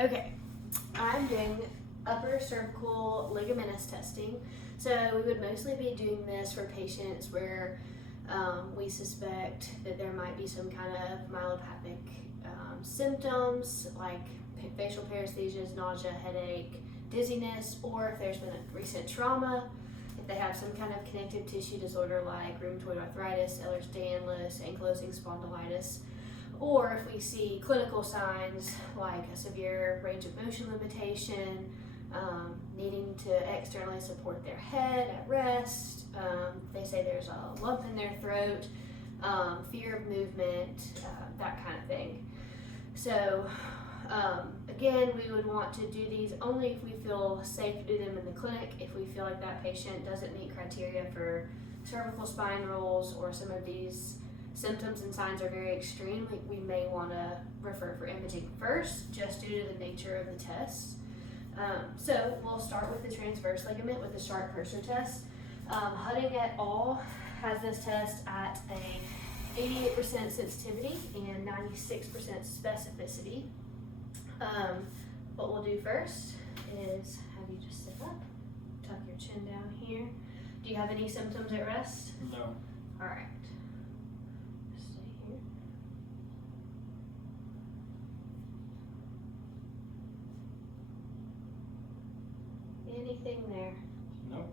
Okay, I'm doing upper cervical ligamentous testing. So we would mostly be doing this for patients where we suspect that there might be some kind of myelopathic symptoms like facial paresthesias, nausea, headache, dizziness, or if there's been a recent trauma, if they have some kind of connective tissue disorder like rheumatoid arthritis, Ehlers-Danlos, ankylosing spondylitis, or if we see clinical signs like a severe range of motion limitation, needing to externally support their head at rest, they say there's a lump in their throat, fear of movement, that kind of thing. So again, we would want to do these only if we feel safe to do them in the clinic, if we feel like that patient doesn't meet criteria for cervical spine rolls or some of these symptoms and signs are very extreme, like we may want to refer for imaging first, just due to the nature of the test. So we'll start with the transverse ligament with the Sharp Purser test. Hutting et al. Has this test at a 88% sensitivity and 96% specificity. What we'll do first is have you just sit up, tuck your chin down here. Do you have any symptoms at rest? No. All right. Stay here. Anything there? No.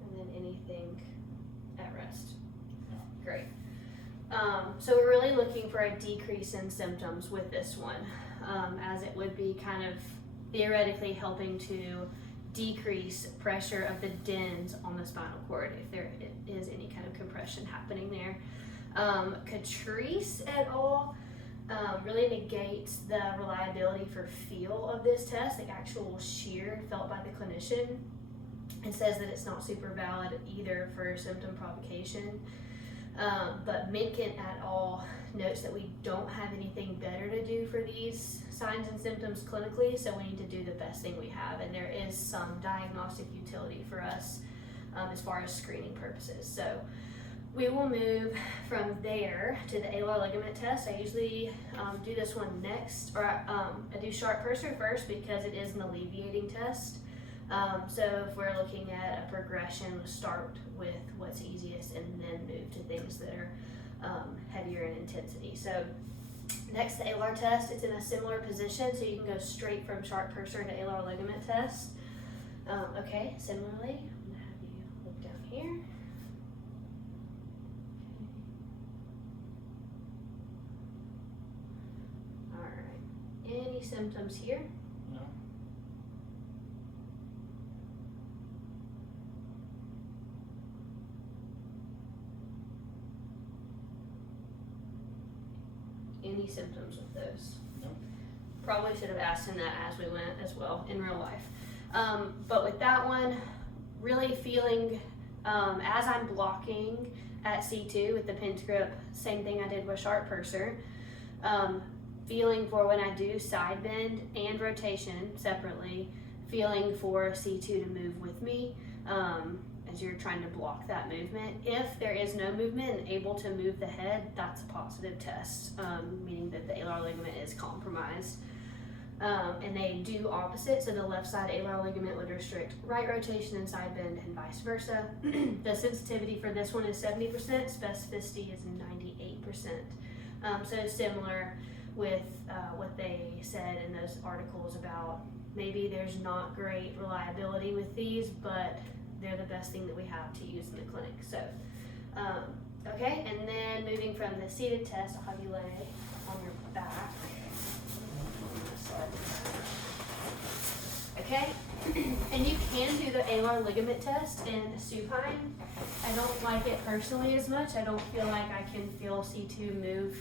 And then anything at rest? No. Great. So we're really looking for a decrease in symptoms with this one, as it would be kind of theoretically helping to decrease pressure of the dens on the spinal cord if there is any kind of compression happening there. Catrice et al. Really negates the reliability for feel of this test, the actual shear felt by the clinician. It says that it's not super valid either for symptom provocation. But Minkin et al. Notes that we don't have anything better to do for these signs and symptoms clinically, so we need to do the best thing we have, and there is some diagnostic utility for us as far as screening purposes. So we will move from there to the alar ligament test. I usually do this one next, or I do Sharp Purser first because it is an alleviating test. So if we're looking at a progression, we'll start with what's easiest and then move to things that are heavier in intensity. So next, the alar test. It's in a similar position, so you can go straight from Sharp Purser to alar ligament test. Okay, similarly, I'm gonna have you look down here. All right, any symptoms here? No. Any symptoms with those? No. Probably should have asked him that as we went as well in real life. But with that one, really feeling as I'm blocking at C2 with the pinch grip, same thing I did with Sharp Purser, feeling for when I do side bend and rotation separately, feeling for C2 to move with me as you're trying to block that movement. If there is no movement and able to move the head, that's a positive test, meaning that the alar ligament is compromised. And they do opposite, so the left side alar ligament would restrict right rotation and side bend and vice versa. The sensitivity for this one is 70%, specificity is 98%. So similar with what they said in those articles about maybe there's not great reliability with these, but they're the best thing that we have to use in the clinic. So, okay, and then moving from the seated test, I'll have you lay on your back. Okay, and you can do the alar ligament test in supine. I don't like it personally as much. I don't feel like I can feel C2 move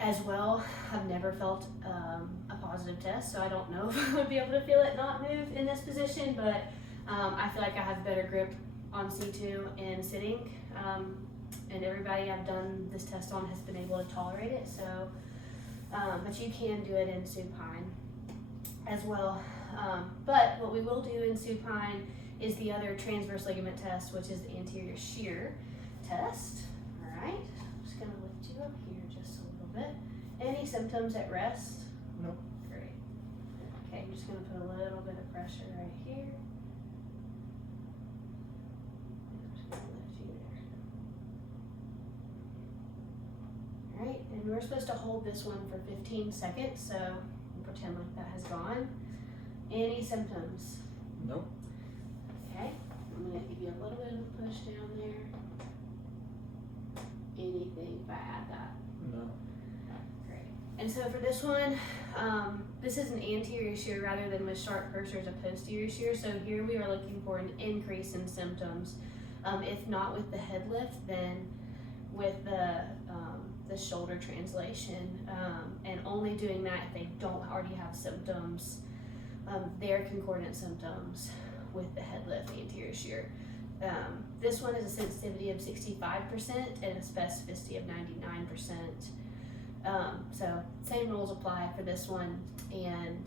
as well. I've never felt a positive test, so I don't know if I would be able to feel it not move in this position, but I feel like I have better grip on C2 in sitting, and everybody I've done this test on has been able to tolerate it, so, but you can do it in supine as well. But what we will do in supine is the other transverse ligament test, which is the anterior shear test. All right, I'm just gonna lift you up here just a little bit. Any symptoms at rest? No. Great. Okay, I'm just gonna put a little bit of pressure right here. I'm just gonna lift you there. Alright, and we're supposed to hold this one for 15 seconds, so we'll pretend like that has gone. Any symptoms? Nope. Okay, I'm gonna give you a little bit of a push down there. Anything if I add that? No. Great. And so for this one, this is an anterior shear rather than with sharp cursors a posterior shear. So here we are looking for an increase in symptoms. If not with the head lift, then with the shoulder translation, and only doing that if they don't already have symptoms, their concordant symptoms with the head lift anterior shear. This one is a sensitivity of 65% and a specificity of 99%. So same rules apply for this one, and